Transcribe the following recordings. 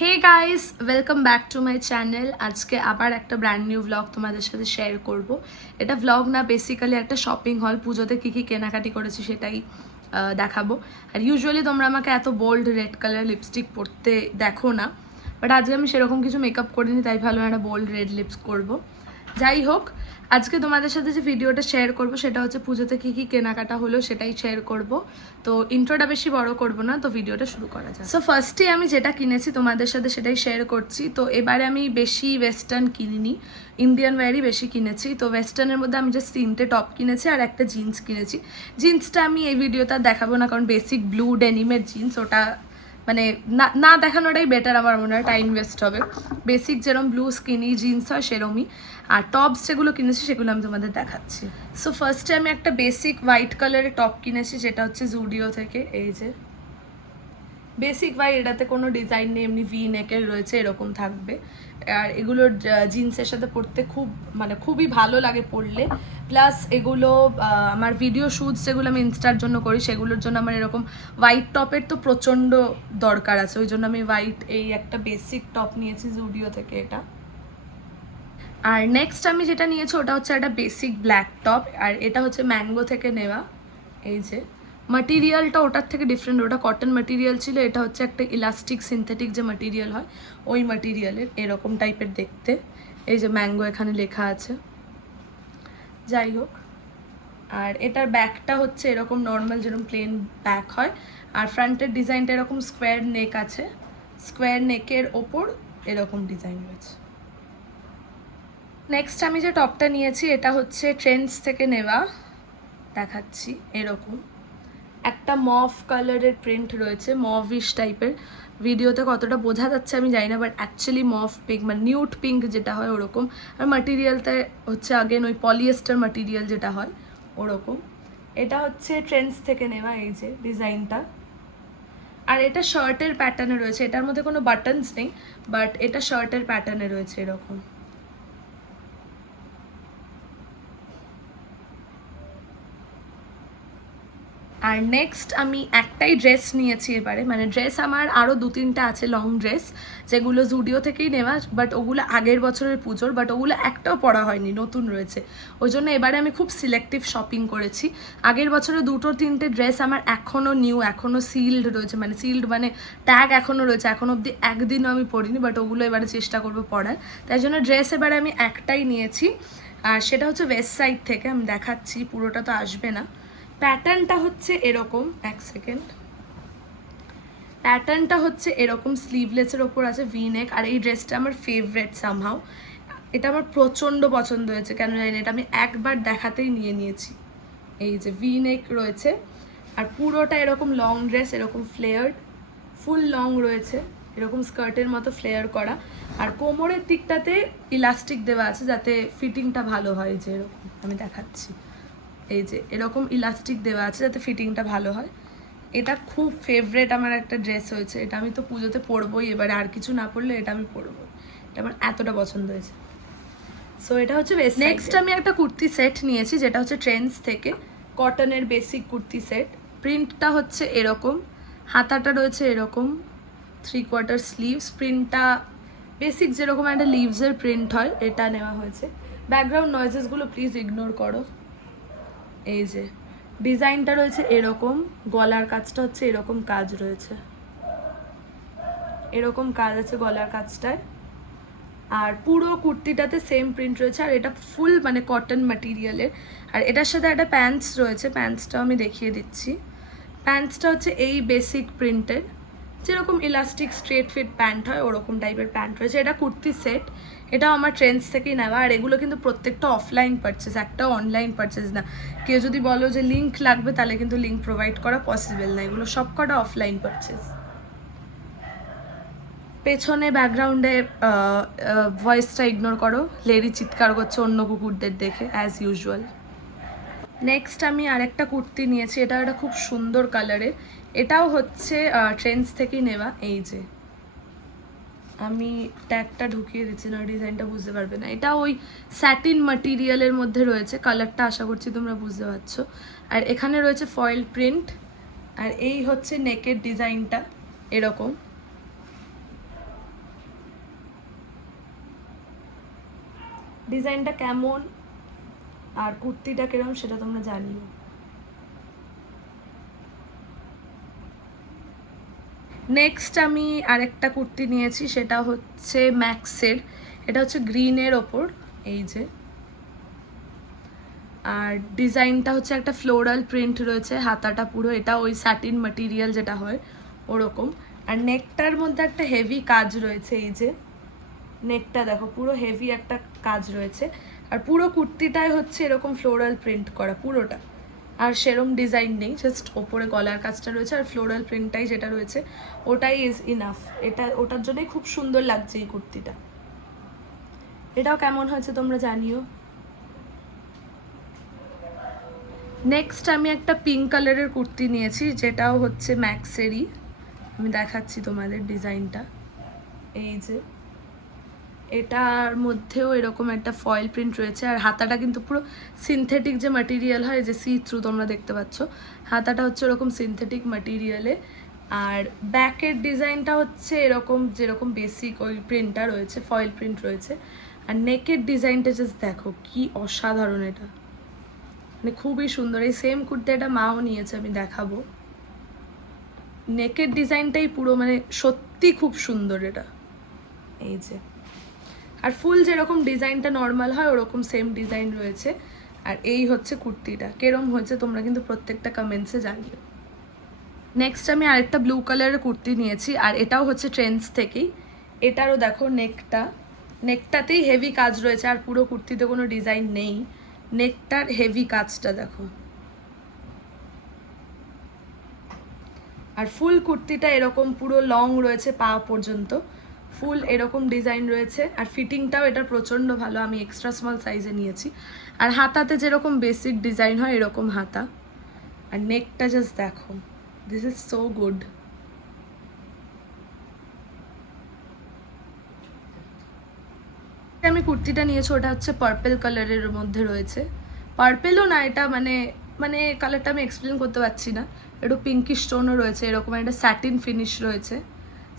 Hey guys, welcome back to my channel. আজকে আবার একটা ব্র্যান্ড নিউ ভ্লগ তোমাদের সাথে শেয়ার করব। এটা ভ্লগ না, বেসিক্যালি একটা শপিং হল। পুজোতে কী কী কেনাকাটি করেছি সেটাই দেখাবো। আর ইউজুয়ালি তোমরা আমাকে এত বোল্ড রেড কালার লিপস্টিক পরতে দেখো না, বাট আজকে আমি সেরকম কিছু মেকআপ করিনি, তাই ভালো একটা বোল্ড রেড লিপস করব। যাই হোক, আজকে তোমাদের সাথে যে ভিডিওটা শেয়ার করব সেটা হচ্ছে পুজোতে কী কী কেনাকাটা হলো সেটাই শেয়ার করব। তো ইন্ট্রোটা বেশি বড় করব না, তো ভিডিওটা শুরু করা যায়। সো ফার্স্টে আমি যেটা কিনেছি তোমাদের সাথে সেটাই শেয়ার করছি। তো এবারে আমি বেশি ওয়েস্টার্ন কিনিনি, ইন্ডিয়ান ওয়্যারই বেশি কিনেছি। তো ওয়েস্টার্নের মধ্যে আমি জাস্ট 3টে টপ কিনেছি আর একটা জিন্স কিনেছি। জিন্সটা আমি এই ভিডিওতে দেখাবো না, কারণ বেসিক ব্লু ডেনিমের জিন্স, ওটা মানে না দেখানোটাই বেটার আমার মনে হয়, টাইম ওয়েস্ট হবে। বেসিক যেরকম ব্লু স্কিনি জিন্স হয় সেরমই। আর টপস যেগুলো কিনেছি সেগুলো আমি তোমাদের দেখাচ্ছি। সো ফার্স্টে আমি একটা বেসিক হোয়াইট কালারের টপ কিনেছি, যেটা হচ্ছে জুডিও থেকে। এই যে বেসিক হোয়াইট, এটাতে কোনো ডিজাইন নেই, এমনি ভি নেকের রয়েছে, এরকম থাকবে। আর এগুলোর জিন্সের সাথে পরতে খুবই ভালো লাগে পরলে। প্লাস এগুলো আমার ভিডিও শ্যুটস যেগুলো আমি ইনস্টার জন্য করি সেগুলোর জন্য আমার এরকম হোয়াইট টপের তো প্রচণ্ড দরকার আছে, ওই জন্য আমি হোয়াইট এই একটা বেসিক টপ নিয়েছি জুডিও থেকে এটা। আর নেক্সট আমি যেটা নিয়েছি ওটা হচ্ছে একটা বেসিক ব্ল্যাক টপ, আর এটা হচ্ছে ম্যাঙ্গো থেকে নেওয়া। এই যে মাটিরিয়ালটা ওটার থেকে ডিফারেন্ট, ওটা কটন মাটিরিয়াল ছিল, এটা হচ্ছে একটা ইলাস্টিক সিনথেটিক যে মাটিরিয়াল হয় ওই মাটিরিয়ালের, এরকম টাইপের দেখতে। এই যে ম্যাঙ্গো এখানে লেখা আছে। যাই হোক, আর এটার ব্যাকটা হচ্ছে এরকম নর্মাল যেরকম প্লেন ব্যাক হয়, আর ফ্রন্টের ডিজাইনটা এরকম স্কোয়ার নেক আছে, স্কোয়ার নেকের ওপর এরকম ডিজাইন রয়েছে। নেক্সট আমি যে টপটা নিয়েছি এটা হচ্ছে ট্রেন্ডস থেকে নেওয়া, দেখাচ্ছি। এরকম একটা মভ কালারের প্রিন্ট রয়েছে, মভিশ টাইপের। ভিডিওতে কতটা বোঝা যাচ্ছে আমি জানি না, বাট অ্যাকচুয়ালি মভ পিঙ্ক মানে নিউড পিঙ্ক যেটা হয় ওরকম। আর মাটিরিয়ালটা হচ্ছে আগেন ওই পলিয়েস্টার মাটিরিয়াল যেটা হয় ওরকম। এটা হচ্ছে ট্রেন্ডস থেকে নেওয়া, এই যে ডিজাইনটা। আর এটা শার্টের প্যাটার্নে রয়েছে, এটার মধ্যে কোনো বাটনস নেই, বাট এটা শার্টের প্যাটার্নে রয়েছে এরকম। আর নেক্সট আমি একটাই ড্রেস নিয়েছি এবারে, মানে ড্রেস আমার আরও 2-3টা আছে লং ড্রেস, যেগুলো জুডিও থেকেই নেওয়া, বাট ওগুলো আগের বছরের পুজোর, বাট ওগুলো একটাও পরা হয়নি, নতুন রয়েছে। ওই জন্য এবারে আমি খুব সিলেক্টিভ শপিং করেছি। আগের বছরে 2-3টে ড্রেস আমার এখনও নিউ, এখনও সিল্ড রয়েছে, মানে সিল্ড মানে ট্যাগ এখনও রয়েছে, এখনও অবধি একদিনও আমি পরিনি, বাট ওগুলো এবারে চেষ্টা করবো পরার। তাই জন্য ড্রেস এবারে আমি একটাই নিয়েছি, আর সেটা হচ্ছে ওয়েস্ট সাইড থেকে। আমি দেখাচ্ছি, পুরোটা তো আসবে না। প্যাটার্নটা হচ্ছে এরকম, এক সেকেন্ড। প্যাটার্নটা হচ্ছে এরকম, স্লিভলেসের ওপর আছে ভি নেক। আর এই ড্রেসটা আমার ফেভারেট সামহাও, এটা আমার প্রচণ্ড পছন্দ হয়েছে, কেন জানি না, এটা আমি একবার দেখাতেই নিয়ে নিয়েছি। এই যে ভি নেক রয়েছে, আর পুরোটা এরকম লং ড্রেস, এরকম ফ্লেয়ার্ড, ফুল লং রয়েছে, এরকম স্কার্টের মতো ফ্লেয়ার করা। আর কোমরের দিকটাতে ইলাস্টিক দেওয়া আছে যাতে ফিটিংটা ভালো হয়, যে এরকম আমি দেখাচ্ছি। এই যে এরকম ইলাস্টিক দেওয়া আছে যাতে ফিটিংটা ভালো হয়। এটা খুব ফেভারেট আমার একটা ড্রেস হয়েছে, এটা আমি তো পুজোতে পরবোই, এবারে আর কিছু না পরলে এটা আমি পরবো, এটা আমার এতটা পছন্দ হয়েছে। সো এটা হচ্ছে নেক্সট আমি একটা কুর্তি সেট নিয়েছি, যেটা হচ্ছে ট্রেন্ডস থেকে, কটনের বেসিক কুর্তি সেট। প্রিন্টটা হচ্ছে এরকম, হাতাটা রয়েছে এরকম 3/4 স্লিভস, প্রিন্টটা বেসিক যেরকম একটা লিভসের প্রিন্ট হয় এটা নেওয়া হয়েছে। ব্যাকগ্রাউন্ড নয়েজেসগুলো প্লিজ ইগনোর করো। এই যে ডিজাইনটা রয়েছে এরকম, গলার কাজটা হচ্ছে এরকম কাজ রয়েছে, এরকম কাজ আছে গলার কাজটায়। আর পুরো কুর্তিটাতে সেম প্রিন্ট রয়েছে, আর এটা ফুল মানে কটন ম্যাটেরিয়ালের। আর এটার সাথে একটা প্যান্টস রয়েছে, প্যান্টসটাও আমি দেখিয়ে দিচ্ছি। প্যান্টসটা হচ্ছে এই বেসিক প্রিন্টের, যেরকম ইলাস্টিক স্ট্রেট ফিট প্যান্ট হয় ওরকম টাইপের প্যান্ট রয়েছে। এটা কুর্তি সেট, এটাও আমার ট্রেন্ডস থেকেই নেওয়া। আর এগুলো কিন্তু প্রত্যেকটা অফলাইন পারচেস, একটাও অনলাইন পারচেস না। কেউ যদি বলো যে লিঙ্ক লাগবে তাহলে কিন্তু লিঙ্ক প্রোভাইড করা পসিবল না, এগুলো সব কটা অফলাইন পারচেস। পেছনে ব্যাকগ্রাউন্ডে ভয়েসটা ইগনোর করো, লেডি চিৎকার করছে অন্য কুকুরদের দেখে অ্যাজ ইউজুয়াল। নেক্সট আমি আরেকটা কুর্তি নিয়েছি, এটা একটা খুব সুন্দর কালারের, এটাও হচ্ছে ট্রেন্ডস থেকেই নেওয়া। এই যে আমি ট্যাগটা ঢুকিয়ে দিচ্ছি না, ডিজাইনটা বুঝতে পারবে না। এটা ওই স্যাটিন ম্যাটেরিয়ালের মধ্যে রয়েছে, কালারটা আশা করছি তোমরা বুঝতে পারছো। আর এখানে রয়েছে ফয়েল প্রিন্ট, আর এই হচ্ছে নেকের ডিজাইনটা এরকম। ডিজাইনটা কেমন আর কুর্তিটা কিরকম সেটা তোমরা জানিও। নেক্সট আমি আরেকটা কুর্তি নিয়েছি, সেটা হচ্ছে ম্যাক্সের। এটা হচ্ছে গ্রিনের ওপর, এই যে, আর ডিজাইনটা হচ্ছে একটা ফ্লোরাল প্রিন্ট রয়েছে, হাতাটা পুরো এটা ওই স্যাটিন ম্যাটেরিয়াল যেটা হয় ওরকম। আর নেকটার মধ্যে একটা হেভি কাজ রয়েছে, এই যে নেকটা দেখো পুরো হেভি একটা কাজ রয়েছে। আর পুরো কুর্তিটাই হচ্ছে এরকম ফ্লোরাল প্রিন্ট করা পুরোটা, আর সেরম ডিজাইন নেই, জাস্ট ওপরে গলার কাজটা রয়েছে আর ফ্লোরাল প্রিন্টটাই যেটা রয়েছে ওটাই ইজ ইনাফ। এটা ওটার জন্যই খুব সুন্দর লাগছে এই কুর্তিটা। এটাও কেমন হয়েছে তোমরা জানিও। নেক্সট আমি একটা পিঙ্ক কালারের কুর্তি নিয়েছি, যেটাও হচ্ছে ম্যাক্সেরই। আমি দেখাচ্ছি তোমাদের ডিজাইনটা, এই যে এটার মধ্যেও এরকম একটা ফয়েল প্রিন্ট রয়েছে। আর হাতাটা কিন্তু পুরো সিনথেটিক যে ম্যাটেরিয়াল হয়, যে সি থ্রু তোমরা দেখতে পাচ্ছ, হাতাটা হচ্ছে এরকম সিনথেটিক ম্যাটেরিয়ালে। আর ব্যাকের ডিজাইনটা হচ্ছে এরকম যেরকম বেসিক ওই প্রিন্টটা রয়েছে, ফয়েল প্রিন্ট রয়েছে। আর নেকের ডিজাইনটা জাস্ট দেখো কি অসাধারণ, এটা মানে খুবই সুন্দর। এই সেম কুর্তি এটা মাও নিয়েছে, আমি দেখাবো। নেকের ডিজাইনটাই পুরো মানে সত্যি খুব সুন্দর এটা, এই যে। আর ফুল যেরকম ডিজাইনটা নর্মাল হয় ওরকম সেম ডিজাইন রয়েছে। আর এই হচ্ছে কুর্তিটা, কেরম হয়েছে তোমরা কিন্তু প্রত্যেকটা কমেন্টসে জানিও। নেক্সট আমি আরেকটা ব্লু কালারের কুর্তি নিয়েছি, আর এটাও হচ্ছে ট্রেন্ডস থেকেই। এটারও দেখো নেকটাতেই হেভি কাজ রয়েছে, আর পুরো কুর্তিতে কোনো ডিজাইন নেই, নেকটার হেভি কাজটা দেখো। আর ফুল কুর্তিটা এরকম পুরো লং রয়েছে পা পর্যন্ত, ফুল এরকম ডিজাইন রয়েছে। আর ফিটিংটাও এটা প্রচণ্ড ভালো, আমি এক্সট্রা স্মল সাইজে নিয়েছি। আর হাতাতে যেরকম বেসিক ডিজাইন হয় এরকম হাতা। আর নেকটা জাস্ট দেখো, দিস ইজ সো গুড। আমি কুর্তিটা নিয়েছি, ওটা হচ্ছে পার্পল কালারের মধ্যে রয়েছে। পার্পেলও না, এটা মানে মানে কালারটা আমি এক্সপ্লেন করতে পারছি না। একটু পিঙ্কিশ টোনও রয়েছে, এরকম একটা স্যাটিন ফিনিশ রয়েছে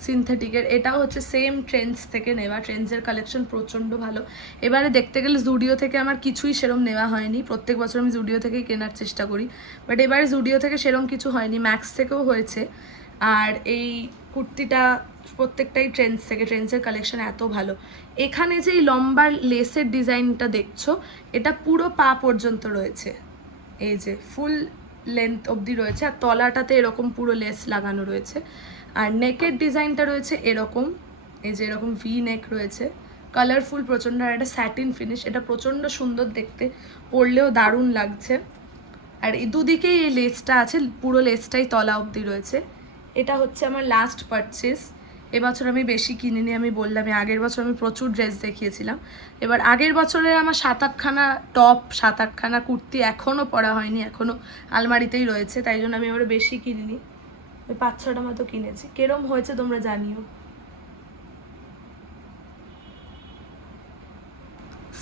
সিনথেটিকের। এটাও হচ্ছে সেম ট্রেন্ডস থেকে নেওয়া, ট্রেন্ডসের কালেকশন প্রচণ্ড ভালো। এবারে দেখতে গেলে জুডিও থেকে আমার কিছুই সেরম নেওয়া হয়নি, প্রত্যেক বছর আমি জুডিও থেকেই কেনার চেষ্টা করি, বাট এবারে জুডিও থেকে সেরম কিছু হয়নি, ম্যাক্স থেকেও হয়েছে। আর এই কুর্তিটা প্রত্যেকটাই ট্রেন্ডসের কালেকশন এত ভালো। এখানে যে এই লম্বা লেসের ডিজাইনটা দেখছো, এটা পুরো পা পর্যন্ত রয়েছে, এই যে ফুল লেন্থ অবধি রয়েছে। আর তলাটাতে এরকম পুরো লেস লাগানো রয়েছে। আর নেকের ডিজাইনটা রয়েছে এরকম, এই যে এরকম ভি নেক রয়েছে, কালারফুল প্রচণ্ড। আর একটা স্যাটিন ফিনিশ, এটা প্রচণ্ড সুন্দর দেখতে, পরলেও দারুণ লাগছে। আর এই দুদিকেই এই লেসটা আছে, পুরো লেসটাই তলা অবধি রয়েছে। এটা হচ্ছে আমার লাস্ট পারচেস। এবছর আমি বেশি কিনিনি, আমি বললাম আগের বছর আমি প্রচুর ড্রেস দেখিয়েছিলাম। এবার আগের বছরের আমার 7-8খানা টপ, 7-8খানা কুর্তি এখনও পরা হয়নি, এখনও আলমারিতেই রয়েছে, তাই জন্য আমি এবারে বেশি কিনিনি, ওই 5-6টা মতো কিনেছি। কেরম হয়েছে তোমরা জানিও।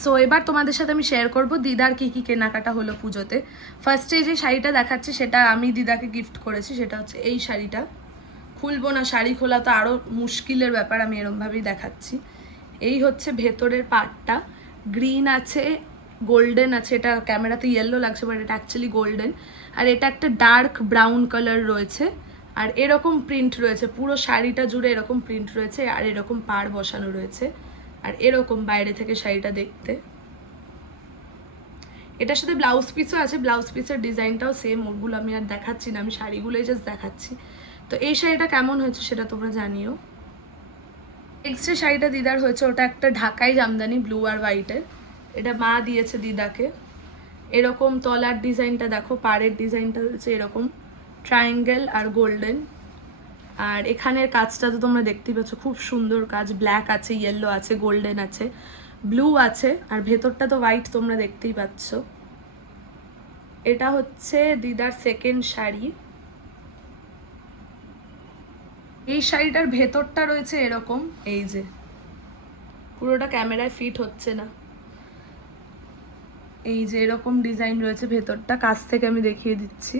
সো এবার তোমাদের সাথে আমি শেয়ার করব দিদার কী কী কেনাকাটা হলো পুজোতে। ফার্স্টে যে শাড়িটা দেখাচ্ছি সেটা আমি দিদাকে গিফট করেছি, সেটা হচ্ছে এই শাড়িটা। খুলবো না, শাড়ি খোলা তো আরও মুশকিলের ব্যাপার, আমি এরমভাবেই দেখাচ্ছি। এই হচ্ছে ভেতরের পার্টটা, গ্রিন আছে, গোল্ডেন আছে, এটা ক্যামেরাতে ইয়েলো লাগছে বাট এটা অ্যাকচুয়ালি গোল্ডেন। আর এটা একটা ডার্ক ব্রাউন কালার রয়েছে। আর এরকম প্রিন্ট রয়েছে পুরো শাড়িটা জুড়ে, এরকম প্রিন্ট রয়েছে। আর এরকম পাড় বসানো রয়েছে। আর এরকম বাইরে থেকে শাড়িটা দেখতে। এটার সাথে ব্লাউজ পিসও আছে, ব্লাউজ পিসের ডিজাইনটাও সেম, ওগুলো আমি আর দেখাচ্ছি না, আমি শাড়িগুলোই জাস্ট দেখাচ্ছি। তো এই শাড়িটা কেমন হয়েছে সেটা তোমরা জানিও। নেক্সট যে শাড়িটা দিদার হয়েছে ওটা একটা ঢাকাই জামদানি, ব্লু আর হোয়াইটের। এটা মা দিয়েছে দিদাকে। এরকম তলার ডিজাইনটা দেখো, পাড়ের ডিজাইনটা হচ্ছে এরকম ট্রায়াঙ্গেল আর গোল্ডেন। আর এখানের কাজটা তো তোমরা দেখতেই পাচ্ছ, খুব সুন্দর কাজ, ব্ল্যাক আছে, ইয়েলো আছে, গোল্ডেন আছে, ব্লু আছে। আর ভেতরটা তো হোয়াইট তোমরা দেখতেই পাচ্ছ। এটা হচ্ছে দিদার সেকেন্ড শাড়ি। এই শাড়িটার ভেতরটা রয়েছে এরকম, এই যে পুরোটা ক্যামেরায় ফিট হচ্ছে না, এই যে এরকম ডিজাইন রয়েছে ভেতরটা, কাছ থেকে আমি দেখিয়ে দিচ্ছি।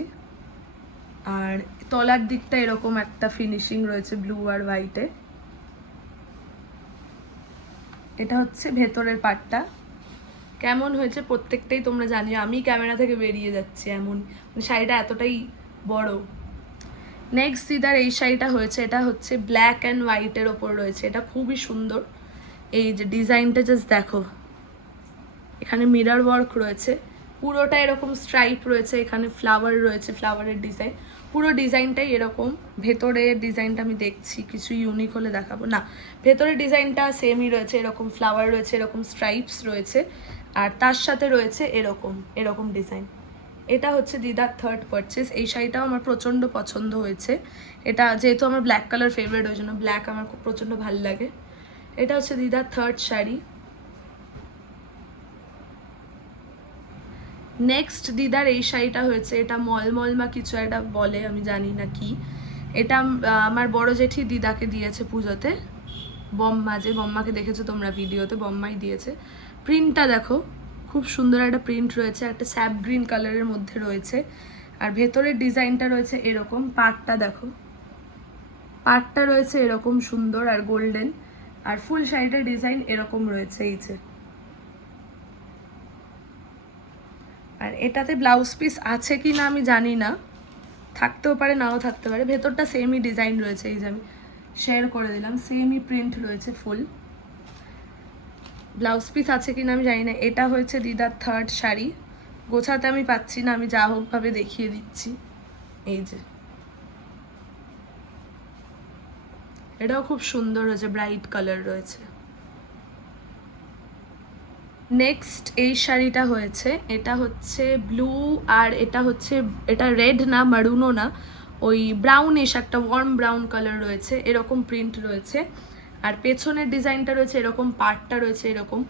আর তলার দিকটা এরকম একটা ফিনিশিং রয়েছে ব্লু আর হোয়াইটে। এটা হচ্ছে ভেতরের পার্টটা। কেমন হয়েছে প্রত্যেকটাই তোমরা জানিও। আমি ক্যামেরা থেকে বেরিয়ে যাচ্ছি এমন, মানে শাড়িটা এতটাই বড়। নেক্সট দিদার এই শাড়িটা হয়েছে, এটা হচ্ছে ব্ল্যাক অ্যান্ড হোয়াইটের ওপর রয়েছে, এটা খুবই সুন্দর। এই যে ডিজাইনটা জাস্ট দেখো, এখানে মিরর ওয়ার্ক রয়েছে, পুরোটা এরকম স্ট্রাইপ রয়েছে, এখানে ফ্লাওয়ার রয়েছে, ফ্লাওয়ারের ডিজাইন, পুরো ডিজাইনটাই এরকম। ভেতরের ডিজাইনটা আমি দেখছি কিছু ইউনিক হলে দেখাবো, না ভেতরের ডিজাইনটা সেমই রয়েছে, এরকম ফ্লাওয়ার রয়েছে, এরকম স্ট্রাইপস রয়েছে, আর তার সাথে রয়েছে এরকম এরকম ডিজাইন। এটা হচ্ছে দিদার থার্ড পারচেস। এই শাড়িটাও আমার প্রচণ্ড পছন্দ হয়েছে, এটা যেহেতু আমার ব্ল্যাক কালার ফেভারিট, ওই জন্য ব্ল্যাক আমার খুব প্রচণ্ড ভালো লাগে। এটা হচ্ছে দিদার থার্ড শাড়ি। নেক্সট দিদার এই শাড়িটা হয়েছে, এটা মলমল বা কিছু একটা বলে, আমি জানি না কি। এটা আমার বড় জেঠি দিদাকে দিয়েছে পুজোতে, বম্মা, যে বম্মাকে দেখেছো তোমরা ভিডিওতে, বম্মাই দিয়েছে। প্রিন্টটা দেখো, খুব সুন্দর একটা প্রিন্ট রয়েছে, একটা স্যাপ গ্রিন কালারের মধ্যে রয়েছে, আর ভেতরের ডিজাইনটা রয়েছে এরকম। পাড়টা দেখো, পাড়টা রয়েছে এরকম সুন্দর আর গোল্ডেন, আর ফুল শাড়িটার ডিজাইন এরকম রয়েছে এই যে। আর এটাতে ব্লাউজ পিস আছে কি না আমি জানি না, থাকতেও পারে নাও থাকতে পারে। ভেতরটা সেমই ডিজাইন রয়েছে, এই যে আমি শেয়ার করে দিলাম, সেমই প্রিন্ট রয়েছে ফুল। ব্লাউজ পিস আছে কি না আমি জানি না। এটা হয়েছে দিদার থার্ড শাড়ি, গোছাতে আমি পাচ্ছি না, আমি যা হোকভাবে দেখিয়ে দিচ্ছি। এই যে এটাও খুব সুন্দর হয়েছে, ব্রাইট কালার রয়েছে। নেক্সট এই শাড়িটা হয়েছে, এটা হচ্ছে ব্লু, আর এটা হচ্ছে, এটা রেড না মারুনও না, ওই ব্রাউনিশ একটা ওয়ার্ম ব্রাউন কালার রয়েছে, এরকম প্রিন্ট রয়েছে। আর পেছনের ডিজাইনটা রয়েছে এরকম, পার্টটা রয়েছে এরকম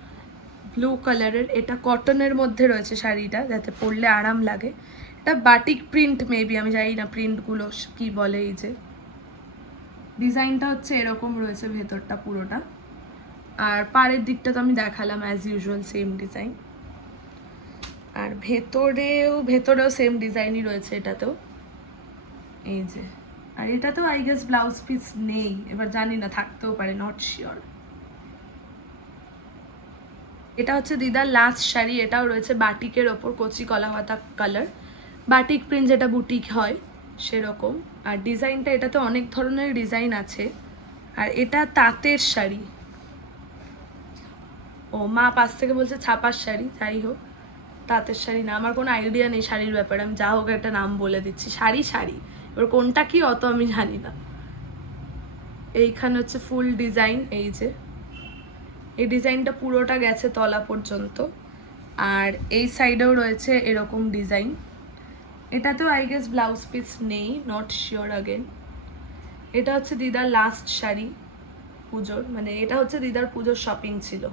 ব্লু কালারের। এটা কটনের মধ্যে রয়েছে শাড়িটা, যাতে পরলে আরাম লাগে। এটা বাটিক প্রিন্ট মেবি, আমি জানি না প্রিন্টগুলো কি বলে। এই যে ডিজাইনটা হচ্ছে এরকম রয়েছে ভেতরটা পুরোটা, আর পাড়ের দিকটা তো আমি দেখালাম অ্যাজ ইউজুয়াল সেম ডিজাইন, আর ভেতরেও সেম ডিজাইনই রয়েছে এটাতেও। এই যে, আর এটাতেও আই গেস ব্লাউজ পিস নেই, এবার জানি না থাকতেও পারে, নট শিওর। এটা হচ্ছে দিদার লাস্ট শাড়ি, এটাও রয়েছে বাটিকের ওপর, কচি কলা পাতা কালার, বাটিক প্রিন্ট যেটা বুটিক হয় সেরকম। আর ডিজাইনটা, এটাতে অনেক ধরনের ডিজাইন আছে। আর এটা তাঁতের শাড়ি, ও মা পাশ থেকে বলছে ছাপার শাড়ি, যাই হোক তাঁতের শাড়ি না, আমার কোনো আইডিয়া নেই শাড়ির ব্যাপারে, আমি যা হোক একটা নাম বলে দিচ্ছি, শাড়ি শাড়ি, এবার কোনটা কি অত আমি জানি না। এইখানে হচ্ছে ফুল ডিজাইন, এই যে এই ডিজাইনটা পুরোটা গেছে তলা পর্যন্ত, আর এই সাইডেও রয়েছে এরকম ডিজাইন। এটাতেও আই গেস ব্লাউজ পিস নেই, নট শিওর আগেন। এটা হচ্ছে দিদার লাস্ট শাড়ি পুজোর, মানে এটা হচ্ছে দিদার পুজোর শপিং ছিল।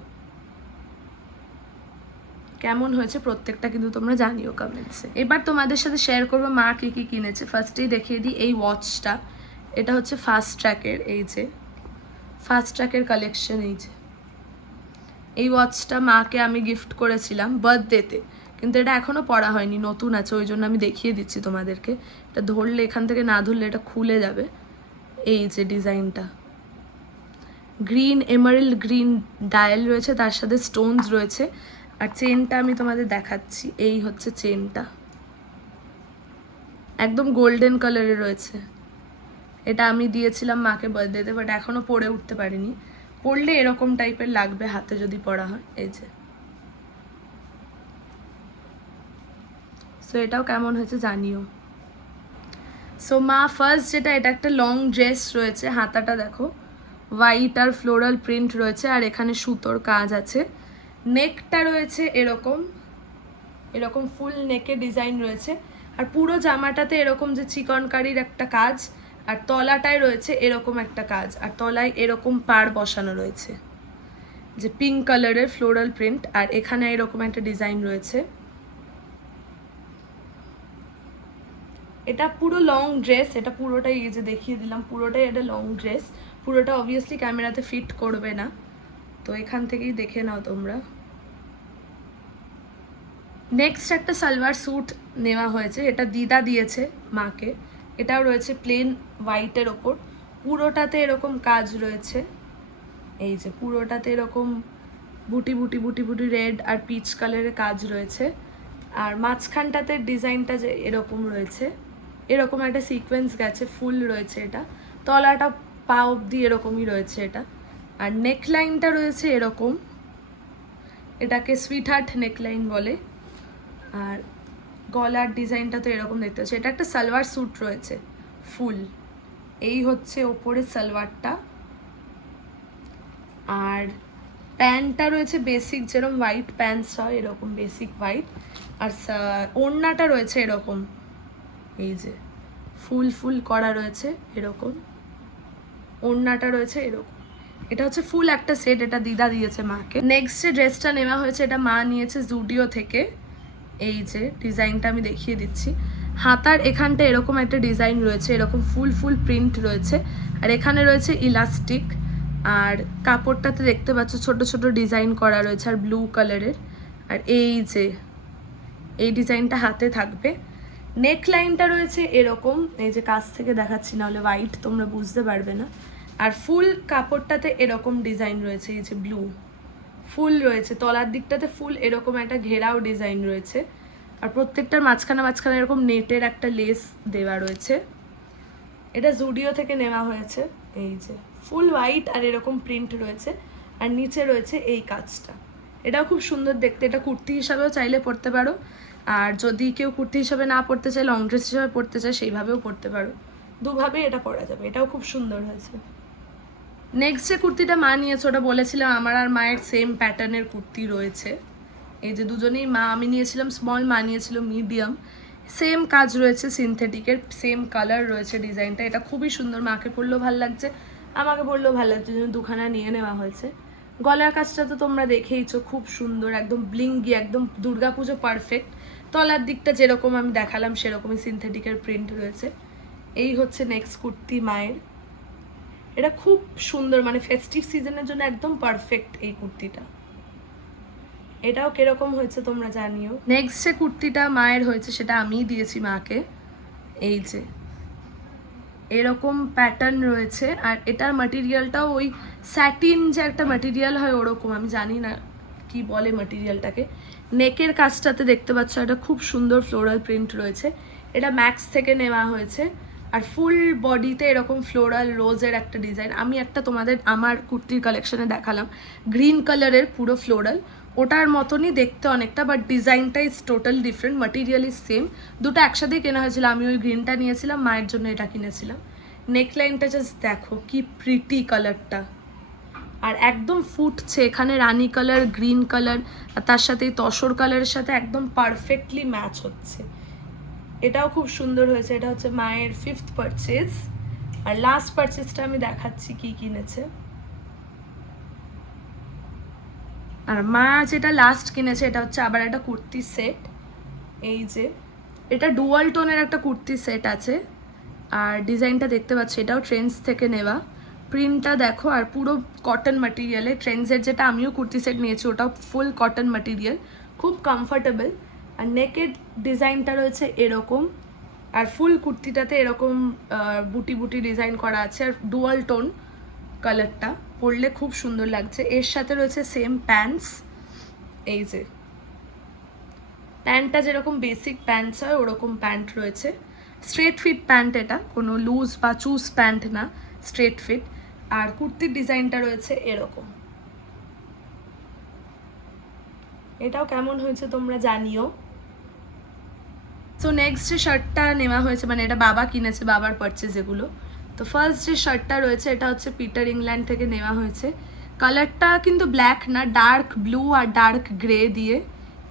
কেমন হয়েছে প্রত্যেকটা কিন্তু তোমরা জানিও কমেন্টসে। এবার তোমাদের সাথে শেয়ার করবো মা কি কি কিনেছে। ফার্স্টেই দেখিয়ে দিই এই ওয়াচটা, এটা হচ্ছে ফাস্ট ট্র্যাকের, এই যে ফাস্ট ট্র্যাকের কালেকশন। এই যে এই ওয়াচটা মাকে আমি গিফট করেছিলাম বার্থডেতে, কিন্তু এটা এখনও পরা হয়নি, নতুন আছে, ওই জন্য আমি দেখিয়ে দিচ্ছি তোমাদেরকে। এটা ধরলে, এখান থেকে না ধরলে এটা খুলে যাবে। এই যে ডিজাইনটা, গ্রিন এমারেল্ড গ্রিন ডায়াল রয়েছে, তার সাথে স্টোনস রয়েছে। আর চেনটা আমি তোমাদের দেখাচ্ছি, এই হচ্ছে চেনটা, একদম গোল্ডেন কালারের রয়েছে। এটা আমি দিয়েছিলাম মাকে বার্থডেতে, বাট এখনও পরে উঠতে পারিনি, পরলে এরকম টাইপের লাগবে হাতে যদি পরা হয়। এই যে, সো এটাও কেমন হয়েছে জানিও। সো মা ফার্স্ট যেটা, এটা একটা লং ড্রেস রয়েছে, হাতাটা দেখো হোয়াইট আর ফ্লোরাল প্রিন্ট রয়েছে, আর এখানে সুতোর কাজ আছে। নেকটা রয়েছে এরকম, এরকম ফুল নেকে ডিজাইন রয়েছে, আর পুরো জামাটাতে এরকম যে চিকনকারির একটা কাজ, আর তলাটায় রয়েছে এরকম একটা কাজ, আর তলায় এরকম পাড় বসানো রয়েছে যে পিঙ্ক কালারের ফ্লোরাল প্রিন্ট, আর এখানে এরকম একটা ডিজাইন রয়েছে। এটা পুরো লং ড্রেস, এটা পুরোটাই, এই যে দেখিয়ে দিলাম পুরোটাই এটা লং ড্রেস। পুরোটা অবভিয়াসলি ক্যামেরাতে ফিট করবে না, তো এখান থেকেই দেখে নাও তোমরা। নেক্সট একটা সালোয়ার স্যুট নেওয়া হয়েছে, এটা দিদা দিয়েছে মাকে, এটাও রয়েছে প্লেন হোয়াইটের ওপর, পুরোটাতে এরকম কাজ রয়েছে। এই যে পুরোটাতে এরকম বুটি বুটি বুটি বুটি রেড আর পিচ কালারের কাজ রয়েছে। আর মাঝখানটাতে ডিজাইনটা যে এরকম রয়েছে, এরকম একটা সিকোয়েন্স গেছে, ফুল রয়েছে, এটা তলাটা পা অবধি এরকমই রয়েছে এটা। আর নেকলাইনটা রয়েছে এরকম, এটাকে সুইট হার্ট নেকলাইন বলে। আর গলার ডিজাইনটা তো এরকম দেখতে হচ্ছে। এটা একটা সালোয়ার স্যুট রয়েছে ফুল, এই হচ্ছে ওপরের সালোয়ারটা। আর প্যান্টটা রয়েছে বেসিক যেরকম হোয়াইট প্যান্টস হয় এরকম বেসিক হোয়াইট। আর ওড়নাটা রয়েছে এরকম, এই যে ফুল ফুল করা রয়েছে এরকম, ওড়নাটা রয়েছে এরকম। এটা হচ্ছে ফুল একটা সেট, এটা দিদা দিয়েছে মাকে। নেক্সট যে ড্রেসটা নেওয়া হয়েছে এটা মা নিয়েছে জুডিও থেকে। এই যে ডিজাইনটা আমি দেখিয়ে দিচ্ছি, হাতার এখানটা এরকম একটা ডিজাইন রয়েছে, এরকম ফুল ফুল প্রিন্ট রয়েছে। আর এখানে রয়েছে ইলাস্টিক। আর কাপড়টাতে দেখতে পাচ্ছ ছোট ছোট ডিজাইন করা রয়েছে আর ব্লু কালারের। আর এই যে এই ডিজাইনটা হাতে থাকবে। নেক লাইনটা রয়েছে এরকম, এই যে কাছ থেকে দেখাচ্ছি নাহলে হোয়াইট তোমরা বুঝতে পারবে না। আর ফুল কাপড়টাতে এরকম ডিজাইন রয়েছে, এই যে ব্লু ফুল রয়েছে, তলার দিকটাতে ফুল এরকম একটা ঘেরাও ডিজাইন রয়েছে। আর প্রত্যেকটার মাঝখানে মাঝখানে এরকম নেটের একটা লেস দেওয়া রয়েছে। এটা জুডিও থেকে নেওয়া হয়েছে। এই যে ফুল হোয়াইট আর এরকম প্রিন্ট রয়েছে। আর নিচে রয়েছে এই কাজটা, এটাও খুব সুন্দর দেখতে। এটা কুর্তি হিসাবেও চাইলে পরতে পারো, আর যদি কেউ কুর্তি হিসাবে না পরতে চায়, লং ড্রেস হিসাবে পরতে চায়, সেইভাবেও পরতে পারো। দুভাবেই এটা পরা যাবে, এটাও খুব সুন্দর হয়েছে। নেক্সট যে কুর্তিটা মা নিয়েছে ওটা বলেছিলাম আমার আর মায়ের সেম প্যাটার্নের কুর্তি রয়েছে। এই যে দুজনেই, মা আমি নিয়েছিলাম স্মল, মা নিয়েছিল মিডিয়াম। সেম কাজ রয়েছে সিনথেটিকের, সেম কালার রয়েছে ডিজাইনটা। এটা খুবই সুন্দর, মাকে পরলেও ভালো লাগছে, আমাকে পরলেও ভালো লাগছে, জন্য দুখানা নিয়ে নেওয়া হয়েছে। গলার কাজটা তো তোমরা দেখেইছো, খুব সুন্দর, একদম ব্লিঙ্গি, একদম দুর্গাপুজো পারফেক্ট। তলার দিকটা যেরকম আমি দেখালাম সেরকমই সিনথেটিকের প্রিন্ট রয়েছে। এই হচ্ছে নেক্সট কুর্তি মায়ের। এটা খুব সুন্দর, মানে ফেস্টিভ সিজনের জন্য একদম পারফেক্ট এই কুর্তিটা। এটাও কিরকম হয়েছে তোমরা জানিও। নেক্সট যে কুর্তিটা মায়ের হয়েছে সেটা আমিই দিয়েছি মাকে। এই যে এরকম প্যাটার্ন রয়েছে। আর এটার ম্যাটেরিয়ালটাও ওই স্যাটিন যে একটা ম্যাটেরিয়াল হয় ওরকম, আমি জানি না কি বলে ম্যাটেরিয়ালটাকে। নেকের কাজটাতে দেখতে পাচ্ছ এটা খুব সুন্দর ফ্লোরাল প্রিন্ট রয়েছে। এটা ম্যাক্স থেকে নেওয়া হয়েছে। আর ফুল বডিতে এরকম ফ্লোরাল রোজের একটা ডিজাইন। আমি একটা তোমাদের আমার কুর্তির কালেকশনে দেখালাম গ্রিন কালারের পুরো ফ্লোরাল, ওটার মতনই দেখতে অনেকটা, বাট ডিজাইনটা is total different, material is same. দুটো একসাথেই কেনা হয়েছিল, আমি ওই গ্রিনটা নিয়েছিলাম, মায়ের জন্য এটা কিনেছিলাম। নেকলাইনটা জাস্ট দেখো কি প্রিটি কালারটা, আর একদম ফুটছে এখানে রানি কালার, গ্রিন কালার, আর তার সাথে এই তসর কালারের সাথে একদম পারফেক্টলি ম্যাচ হচ্ছে। এটাও খুব সুন্দর হয়েছে। এটা হচ্ছে মায়ের 5th পারচেজ। আর লাস্ট পারচেজটা আমি দেখাচ্ছি কি কিনেছে। আর মা যেটা লাস্ট কিনেছে এটা হচ্ছে আবার একটা কুর্তি সেট। এই যে এটা ডুয়াল টোনের একটা কুর্তি সেট আছে। আর ডিজাইনটা দেখতে পাচ্ছি এটাও ট্রেন্ডস থেকে নেওয়া, প্রিন্টটা দেখো, আর পুরো কটন ম্যাটেরিয়ালে। ট্রেন্ডসের যেটা আমিও কুর্তি সেট নিয়েছি ওটাও ফুল কটন ম্যাটেরিয়াল, খুব কমফর্টেবল। আর নেকের ডিজাইনটা রয়েছে এরকম, আর ফুল কুর্তিটাতে এরকম বুটি বুটি ডিজাইন করা আছে। আর ডুয়াল টোন কালারটা, পরলে খুব সুন্দর লাগছে। এর সাথে রয়েছে সেম প্যান্টস। এই যে প্যান্টটা যেরকম বেসিক প্যান্টস হয় ওরকম প্যান্ট রয়েছে। স্ট্রেট ফিট প্যান্ট, এটা কোনো লুজ বা চুজ প্যান্ট না, স্ট্রেট ফিট। আর কুর্তির ডিজাইনটা রয়েছে এরকম। এটাও কেমন হয়েছে তোমরা জানিও। সো নেক্সট যে শার্টটা নেওয়া হয়েছে, মানে এটা বাবা কিনেছে, বাবার পারচেজ এগুলো। তো ফার্স্ট যে শার্টটা রয়েছে এটা হচ্ছে পিটার ইংল্যান্ড থেকে নেওয়া হয়েছে। কালারটা কিন্তু ব্ল্যাক না, ডার্ক ব্লু আর ডার্ক গ্রে দিয়ে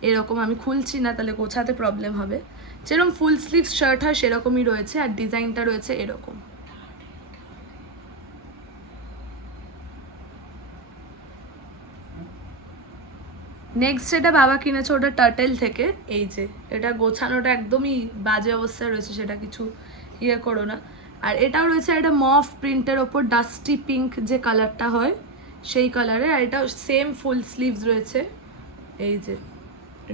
এরকম। আমি খুলছি না তাহলে গোছাতে প্রবলেম হবে। যেরকম ফুল স্লিভ শার্ট হয় সেরকমই রয়েছে। আর ডিজাইনটা রয়েছে এরকম। নেক্সট যেটা বাবা কিনেছে ওটা টার্টেল থেকে। এই যে এটা গোছানোটা একদমই বাজে অবস্থায় রয়েছে, সেটা কিছু ইয়ে করো না। আর এটাও রয়েছে একটা মফ প্রিন্টের ওপর ডাস্টি পিঙ্ক যে কালারটা হয় সেই কালারের। আর এটা সেম ফুল স্লিভস রয়েছে। এই যে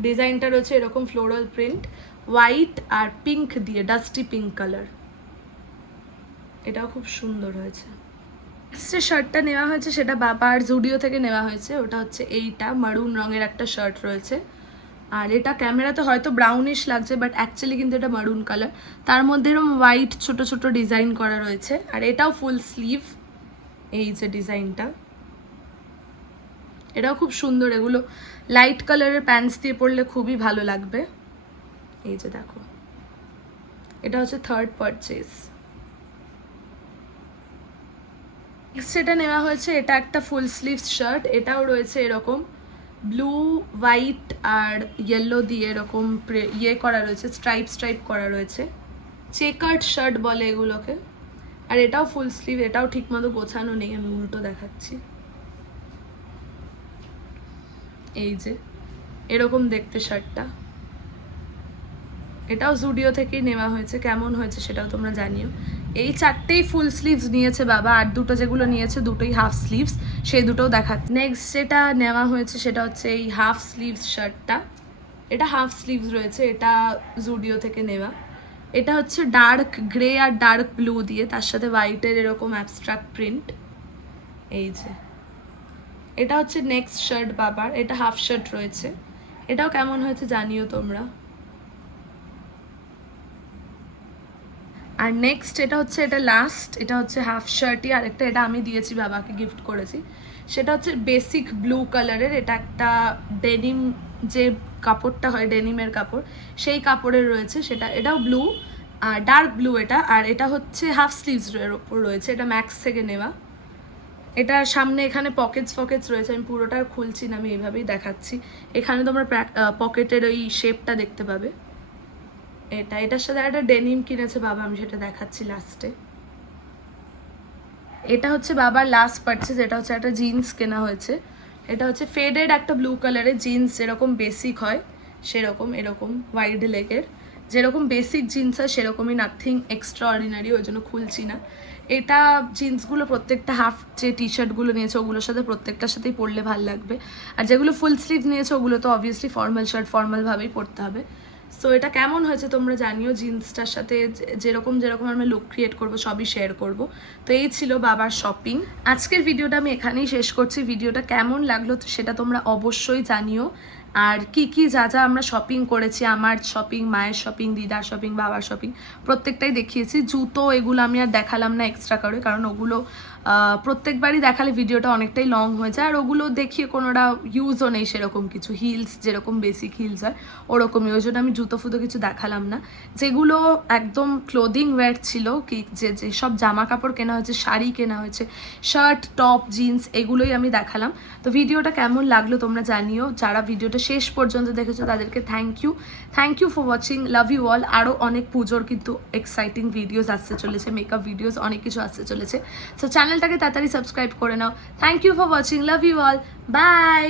ডিজাইনটা রয়েছে এরকম ফ্লোরাল প্রিন্ট, হোয়াইট আর পিঙ্ক দিয়ে, ডাস্টি পিঙ্ক কালার। এটাও খুব সুন্দর হয়েছে। যে শার্টটা নেওয়া হয়েছে সেটা বাবার জুডিও থেকে নেওয়া হয়েছে। ওটা হচ্ছে এইটা মারুন রঙের একটা শার্ট রয়েছে, আর এটা ক্যামেরাতে হয়তো ব্রাউনিশ লাগছে বাট অ্যাকচুয়ালি কিন্তু এটা মারুন কালার। তার মধ্যে এরকম হোয়াইট ছোট ছোট ডিজাইন করা রয়েছে, আর এটাও ফুল স্লিভ। এই যে ডিজাইনটা, এটাও খুব সুন্দর। এগুলো লাইট কালারের প্যান্টস দিয়ে পরলে খুবই ভালো লাগবে। এই যে দেখো, এটা হচ্ছে থার্ড পারচেজ। সেটা নেওয়া হয়েছে, এটা একটা ফুল স্লিভস শার্ট। এটাও রয়েছে এরকম ব্লু হোয়াইট আর ইয়েলো দিয়ে এরকম ইয়ে করা রয়েছে, স্ট্রাইপ স্ট্রাইপ করা রয়েছে। চেকার্ড শার্ট বলে এগুলোকে। আর এটাও ফুল স্লিভ, এটাও ঠিকমতো গোছানো নেই, আমি উল্টো দেখাচ্ছি। এই যে এরকম দেখতে শার্টটা, এটাও জুডিও থেকেই নেওয়া হয়েছে। কেমন হয়েছে সেটাও তোমরা জানিও। এই চারটেই ফুল স্লিভস নিয়েছে বাবা, আর দুটো যেগুলো নিয়েছে দুটোই হাফ স্লিভস, সেই দুটোও দেখাচ্ছে। নেক্সট যেটা নেওয়া হয়েছে সেটা হচ্ছে এই হাফ স্লিভস শার্টটা। এটা হাফ স্লিভস রয়েছে, এটা জুডিও থেকে নেওয়া। এটা হচ্ছে ডার্ক গ্রে আর ডার্ক ব্লু দিয়ে, তার সাথে হোয়াইটের এরকম অ্যাবস্ট্রাক্ট প্রিন্ট। এই যে এটা হচ্ছে নেক্সট শার্ট বাবার, এটা হাফ শার্ট রয়েছে। এটাও কেমন হয়েছে জানিও তোমরা। আর নেক্সট এটা হচ্ছে, এটা লাস্ট, এটা হচ্ছে হাফ শার্টই। আর একটা এটা আমি দিয়েছি বাবাকে, গিফট করেছি। সেটা হচ্ছে বেসিক ব্লু কালারের। এটা একটা ডেনিম, যে কাপড়টা হয় ডেনিমের কাপড়, সেই কাপড়ের রয়েছে সেটা। এটাও ব্লু আর ডার্ক ব্লু এটা। আর এটা হচ্ছে হাফ স্লিভসের ওপর রয়েছে, এটা ম্যাক্স থেকে নেওয়া। এটার সামনে এখানে পকেটস রয়েছে, আমি পুরোটা খুলছি না, আমি এইভাবেই দেখাচ্ছি। এখানে তোমরা পকেটের ওই শেপটা দেখতে পাবে। এটার সাথে একটা ডেনিম কিনেছে বাবা, আমি সেটা দেখাচ্ছি লাস্টে। এটা হচ্ছে বাবার লাস্ট পারচেজ। এটা হচ্ছে একটা জিন্স কেনা হয়েছে। এটা হচ্ছে ফেডেড একটা ব্লু কালারের জিন্স, যেরকম বেসিক হয় সেরকম, এরকম ওয়াইড লেগের যেরকম বেসিক জিন্স হয় সেরকমই, নাথিং এক্সট্রা অর্ডিনারি, ওই জন্য খুলছি না। এটা জিন্সগুলো প্রত্যেকটা হাফ যে টি শার্টগুলো নিয়েছে ওগুলোর সাথে প্রত্যেকটার সাথেই পরলে ভালো লাগবে। আর যেগুলো ফুল স্লিভ নিয়েছে ওগুলো তো অবভিয়াসলি ফর্মাল শার্ট, ফর্মালভাবেই পরতে হবে। সো এটা কেমন হয়েছে তোমরা জানিও। জিন্সটার সাথে যেরকম যেরকম আমরা লুক ক্রিয়েট করবো সবই শেয়ার করব। তো এই ছিল বাবার শপিং। আজকের ভিডিওটা আমি এখানেই শেষ করছি। ভিডিওটা কেমন লাগলো সেটা তোমরা অবশ্যই জানিও। আর কি কি যা যা আমরা শপিং করেছি, আমার শপিং, মায়ের শপিং, দিদার শপিং, বাবার শপিং, প্রত্যেকটাই দেখিয়েছি। জুতো এগুলো আমি আর দেখালাম না এক্সট্রা করে, কারণ ওগুলো প্রত্যেকবারই দেখালে ভিডিওটা অনেকটাই লং হয়ে যায়, আর ওগুলো দেখিয়ে কোনোটা ইউজও নেই সেরকম কিছু। হিলস যেরকম বেসিক হিলস হয় ওরকমই, ওই জন্য আমি জুতো ফুতো কিছু দেখালাম না। যেগুলো একদম ক্লোদিং ওয়্যার ছিল, কি যেসব জামা কাপড় কেনা হয়েছে, শাড়ি কেনা হয়েছে, শার্ট, টপ, জিন্স, এগুলোই আমি দেখালাম। তো ভিডিওটা কেমন লাগলো তোমরা জানিও। যারা ভিডিওটা শেষ পর্যন্ত দেখেছো তাদেরকে thank you for watching, love you all. আরও অনেক পুজোর কিন্তু এক্সাইটিং ভিডিওস আসতে চলেছে, মেকআপ ভিডিওস অনেক কিছু আসতে চলেছে। সো চ্যানেলটাকে তাড়াতাড়ি সাবস্ক্রাইব করে নাও। Thank you for watching, love you all, by.